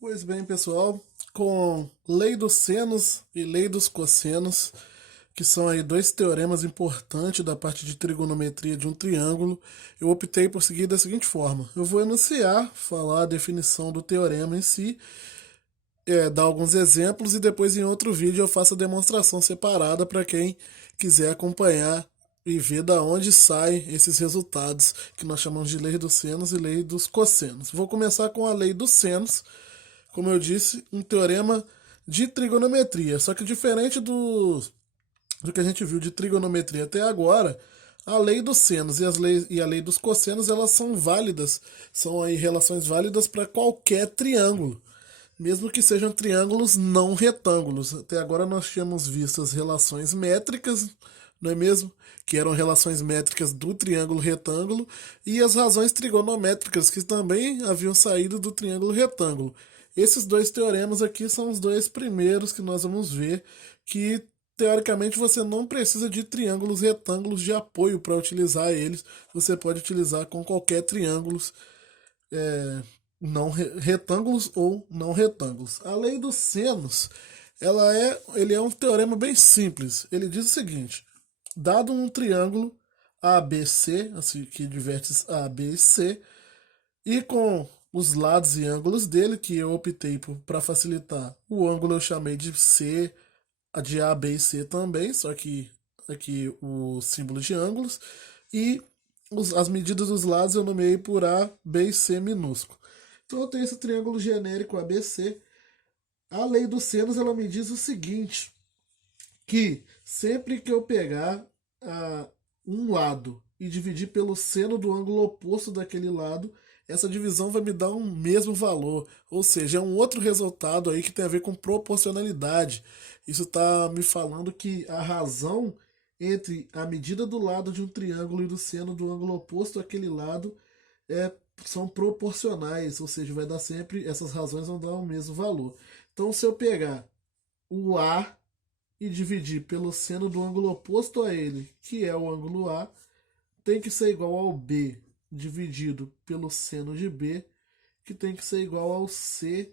Pois bem, pessoal, com lei dos senos e lei dos cossenos, que são aí dois teoremas importantes da parte de trigonometria de um triângulo, eu optei por seguir da seguinte forma. Eu vou enunciar, falar a definição do teorema em si, dar alguns exemplos e depois em outro vídeo eu faço a demonstração separada para quem quiser acompanhar e ver da onde saem esses resultados que nós chamamos de lei dos senos e lei dos cossenos. Vou começar com a lei dos senos, como eu disse, um teorema de trigonometria. Só que diferente do que a gente viu de trigonometria até agora, a lei dos senos e a lei dos cossenos elas são válidas, são aí relações válidas para qualquer triângulo, mesmo que sejam triângulos não retângulos. Até agora nós tínhamos visto as relações métricas, não é mesmo? Que eram relações métricas do triângulo retângulo, e as razões trigonométricas, que também haviam saído do triângulo retângulo. Esses dois teoremas aqui são os dois primeiros que nós vamos ver, que teoricamente você não precisa de triângulos retângulos de apoio para utilizar eles, você pode utilizar com qualquer triângulos não retângulos ou não retângulos. A lei dos senos, ele é um teorema bem simples. Ele diz o seguinte: dado um triângulo ABC, assim que de vértices A, B e C, e com os lados e ângulos dele, que eu optei para facilitar, o ângulo eu chamei de C, a de A, B e C também, só que aqui o símbolo de ângulos, e as medidas dos lados eu nomeei por A, B e C minúsculo. Então eu tenho esse triângulo genérico ABC. A lei dos senos ela me diz o seguinte, que sempre que eu pegar um lado e dividir pelo seno do ângulo oposto daquele lado, essa divisão vai me dar um mesmo valor. Ou seja, é um outro resultado aí que tem a ver com proporcionalidade. Isso está me falando que a razão entre a medida do lado de um triângulo e do seno do ângulo oposto àquele lado é, são proporcionais, ou seja, vai dar sempre, essas razões vão dar o mesmo valor. Então, se eu pegar o A e dividir pelo seno do ângulo oposto a ele, que é o ângulo A, tem que ser igual ao B dividido pelo seno de B, que tem que ser igual ao C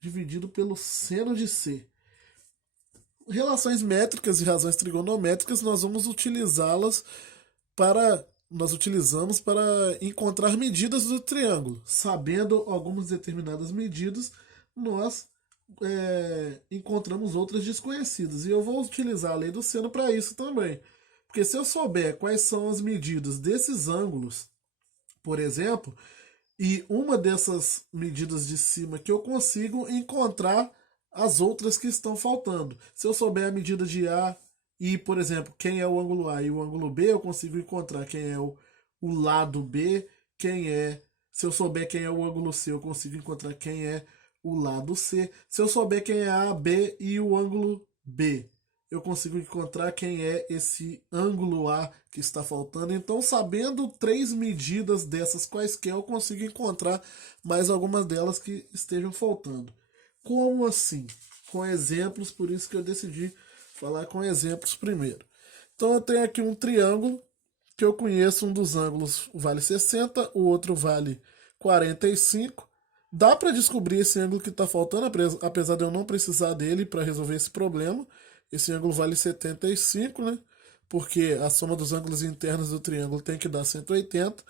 dividido pelo seno de C. Relações métricas e razões trigonométricas nós vamos utilizá-las para nós utilizamos para encontrar medidas do triângulo. Sabendo algumas determinadas medidas, nós encontramos outras desconhecidas. E eu vou utilizar a lei do seno para isso também. Porque se eu souber quais são as medidas desses ângulos, por exemplo, e uma dessas medidas de cima que eu consigo encontrar as outras que estão faltando. Se eu souber a medida de A e, por exemplo, quem é o ângulo A e o ângulo B, eu consigo encontrar quem é o lado B, quem é. Se eu souber quem é o ângulo C, eu consigo encontrar quem é o lado C. Se eu souber quem é A, B e o ângulo B, eu consigo encontrar quem é esse ângulo A que está faltando. Então, sabendo três medidas dessas quaisquer, eu consigo encontrar mais algumas delas que estejam faltando. Como assim? Com exemplos, por isso que eu decidi falar com exemplos primeiro. Então, eu tenho aqui um triângulo que eu conheço, um dos ângulos vale 60, o outro vale 45. Dá para descobrir esse ângulo que está faltando, apesar de eu não precisar dele para resolver esse problema. Esse ângulo vale 75, né? Porque a soma dos ângulos internos do triângulo tem que dar 180.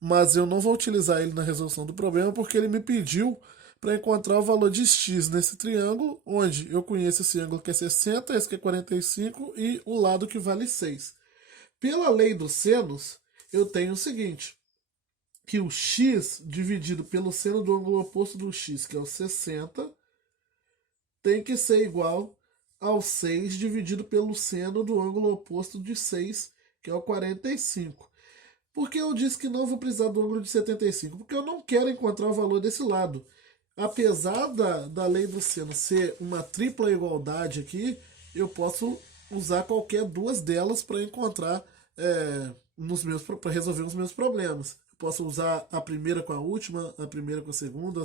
Mas eu não vou utilizar ele na resolução do problema porque ele me pediu para encontrar o valor de x nesse triângulo, onde eu conheço esse ângulo que é 60, esse que é 45 e o lado que vale 6. Pela lei dos senos, eu tenho o seguinte, que o x dividido pelo seno do ângulo oposto do x, que é o 60, tem que ser igual ao 6 dividido pelo seno do ângulo oposto de 6, que é o 45. Por que eu disse que não vou precisar do ângulo de 75? Porque eu não quero encontrar o valor desse lado. Apesar da lei do seno ser uma tripla igualdade aqui, eu posso usar qualquer duas delas para encontrar para resolver os meus problemas. Eu posso usar a primeira com a última, a primeira com a segunda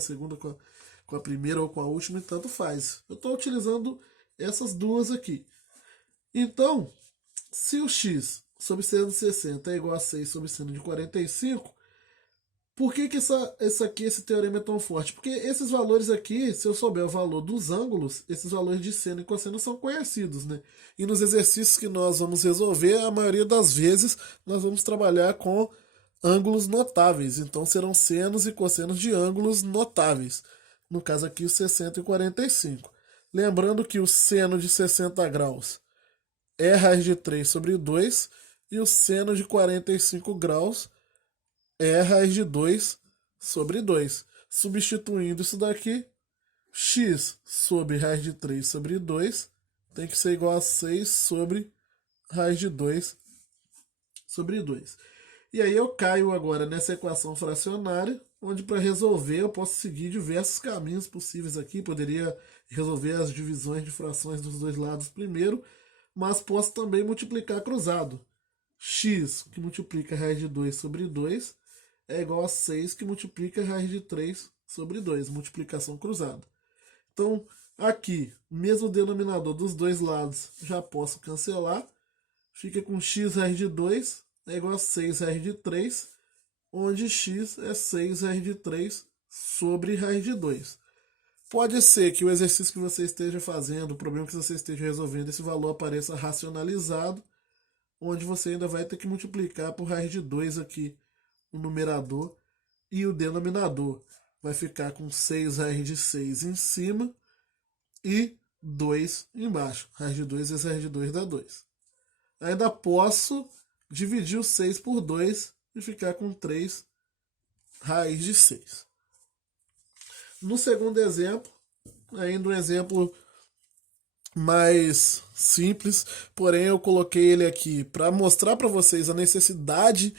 com a primeira ou com a última, e tanto faz. Eu estou utilizando essas duas aqui. Então, se o x sobre seno de 60 é igual a 6 sobre seno de 45, Por que, que esse teorema é tão forte? Porque esses valores aqui, se eu souber o valor dos ângulos, esses valores de seno e cosseno são conhecidos, né? E nos exercícios que nós vamos resolver, a maioria das vezes nós vamos trabalhar com ângulos notáveis. Então serão senos e cossenos de ângulos notáveis. No caso aqui, os 60 e 45. Lembrando que o seno de 60 graus é raiz de 3 sobre 2 e o seno de 45 graus é raiz de 2 sobre 2. Substituindo isso daqui, x sobre raiz de 3 sobre 2 tem que ser igual a 6 sobre raiz de 2 sobre 2. E aí eu caio agora nessa equação fracionária, onde para resolver eu posso seguir diversos caminhos possíveis aqui. Poderia resolver as divisões de frações dos dois lados primeiro, mas posso também multiplicar cruzado. X, que multiplica raiz de 2 sobre 2, é igual a 6, que multiplica raiz de 3 sobre 2, multiplicação cruzada. Então, aqui, mesmo denominador dos dois lados, já posso cancelar. Fica com x raiz de 2 é igual a 6 raiz de 3, onde x é 6 raiz de 3 sobre raiz de 2. Pode ser que o exercício que você esteja fazendo, o problema que você esteja resolvendo, esse valor apareça racionalizado, onde você ainda vai ter que multiplicar por raiz de 2 aqui o numerador e o denominador. Vai ficar com 6 raiz de 6 em cima e 2 embaixo. Raiz de 2 vezes raiz de 2 dá 2. Ainda posso dividir o 6 por 2 e ficar com 3 raiz de 6. No segundo exemplo, ainda um exemplo mais simples, porém eu coloquei ele aqui para mostrar para vocês a necessidade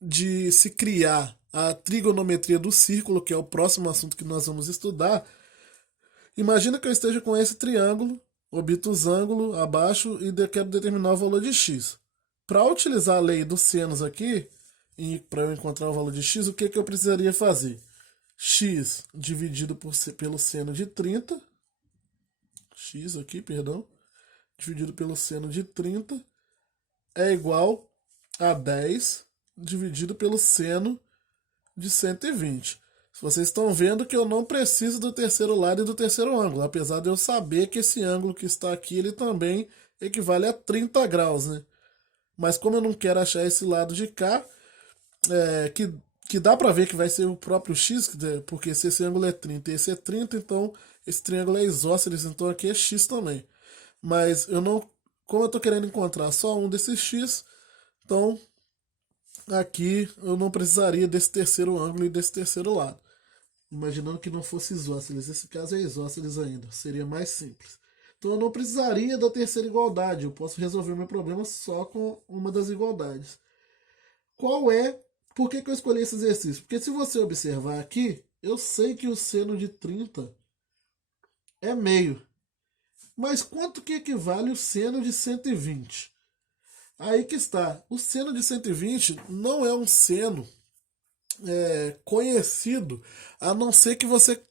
de se criar a trigonometria do círculo, que é o próximo assunto que nós vamos estudar. Imagina que eu esteja com esse triângulo, obtusângulo abaixo e quero determinar o valor de x. Para utilizar a lei dos senos aqui, e para eu encontrar o valor de x, o que eu precisaria fazer? X dividido pelo seno de 30, x aqui, perdão, dividido pelo seno de 30 é igual a 10 dividido pelo seno de 120. Vocês estão vendo que eu não preciso do terceiro lado e do terceiro ângulo, apesar de eu saber que esse ângulo que está aqui, ele também equivale a 30 graus, né? Mas como eu não quero achar esse lado de cá, que dá para ver que vai ser o próprio x, porque se esse ângulo é 30 e esse é 30, então esse triângulo é isósceles, então aqui é x também. Mas eu não, como eu estou querendo encontrar só um desses x, então aqui eu não precisaria desse terceiro ângulo e desse terceiro lado. Imaginando que não fosse isósceles, esse caso é isósceles ainda, seria mais simples. Então eu não precisaria da terceira igualdade, eu posso resolver o meu problema só com uma das igualdades. Por que eu escolhi esse exercício? Porque se você observar aqui, eu sei que o seno de 30 é meio. Mas quanto que equivale o seno de 120? Aí que está. O seno de 120 não é um seno conhecido, a não ser que você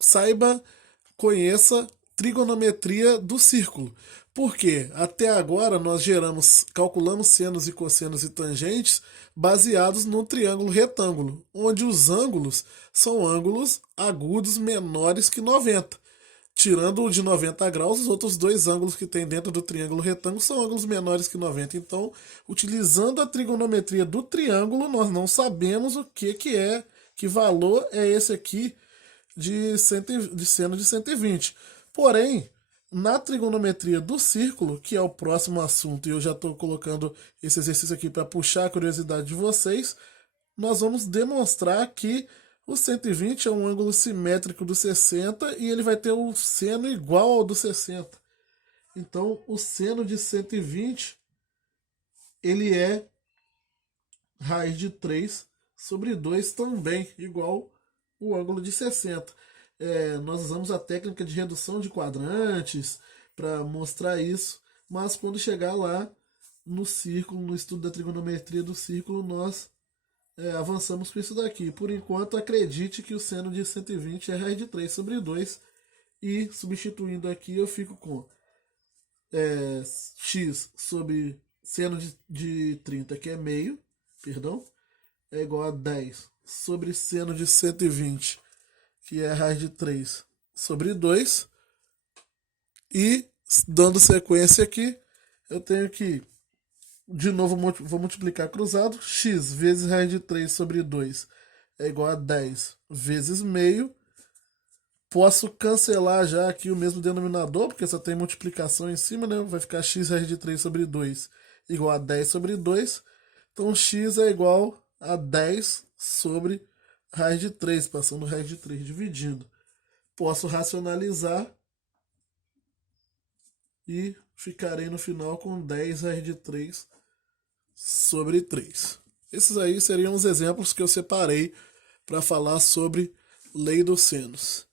conheça trigonometria do círculo. Porque até agora nós calculamos senos e cossenos e tangentes baseados no triângulo retângulo, onde os ângulos são ângulos agudos menores que 90. Tirando o de 90 graus, os outros dois ângulos que tem dentro do triângulo retângulo são ângulos menores que 90. Então, utilizando a trigonometria do triângulo, nós não sabemos o que valor é esse aqui de seno de 120. Porém, na trigonometria do círculo, que é o próximo assunto, e eu já estou colocando esse exercício aqui para puxar a curiosidade de vocês, nós vamos demonstrar que o 120 é um ângulo simétrico do 60 e ele vai ter um seno igual ao do 60. Então, o seno de 120 ele é raiz de 3 sobre 2 também, igual o ângulo de 60. Nós usamos a técnica de redução de quadrantes para mostrar isso, mas quando chegar lá no círculo, no estudo da trigonometria do círculo, nós avançamos com isso daqui. Por enquanto, acredite que o seno de 120 é raiz de 3 sobre 2. E substituindo aqui, eu fico com x sobre seno de 30, que é meio, perdão, é igual a 10 sobre seno de 120, que é a raiz de 3 sobre 2. E, dando sequência aqui, eu tenho que, de novo, vou multiplicar cruzado. X vezes raiz de 3 sobre 2 é igual a 10 vezes meio. Posso cancelar já aqui o mesmo denominador, porque só tem multiplicação em cima, né? Vai ficar x raiz de 3 sobre 2 igual a 10 sobre 2. Então, x é igual a 10 sobre raiz de 3, passando raiz de 3, dividindo. Posso racionalizar e ficarei no final com 10 raiz de 3 sobre 3. Esses aí seriam os exemplos que eu separei para falar sobre lei dos senos.